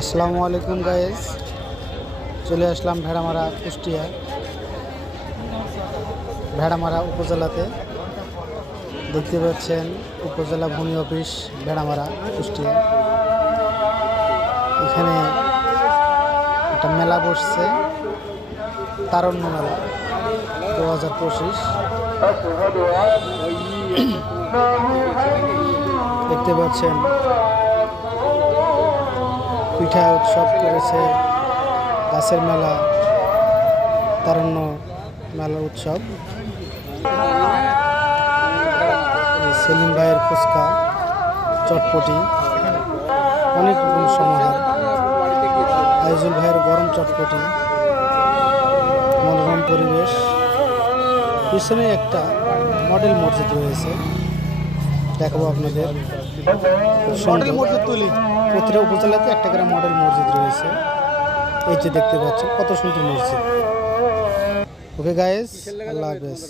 আসসালামু আলাইকুম গাইস, চলে আসলাম ভেড়ামারা কুষ্টিয়া ভেড়ামারা উপজেলাতে। দেখতে পাচ্ছেন উপজেলা ভূমি অফিস ভেড়ামারা কুষ্টিয়া। এখানে একটা মেলা বসছে, তারণ্য মেলা 2025। দেখতে পাচ্ছেন পিঠা উৎসব করেছে, গাছের মেলা, তারণ্য মেলা উৎসব। সেলিম ভাইয়ের ফুচকা, চটপটি, অনেক রকম সমাহার। আইজুল ভাইয়ের গরম চটপটি, মনোরম পরিবেশ। পিছনে একটা মডেল মসজিদ রয়েছে, দেখাবো আপনাদের। মডেল মসজিদ তৈরি প্রতিটা উপজেলাতে একটা করে মডেল মসজিদ রয়েছে। এই যে দেখতে পাচ্ছেন কত সুন্দর মসজিদ। ওকে গাইস, আল্লাহ হাফেজ।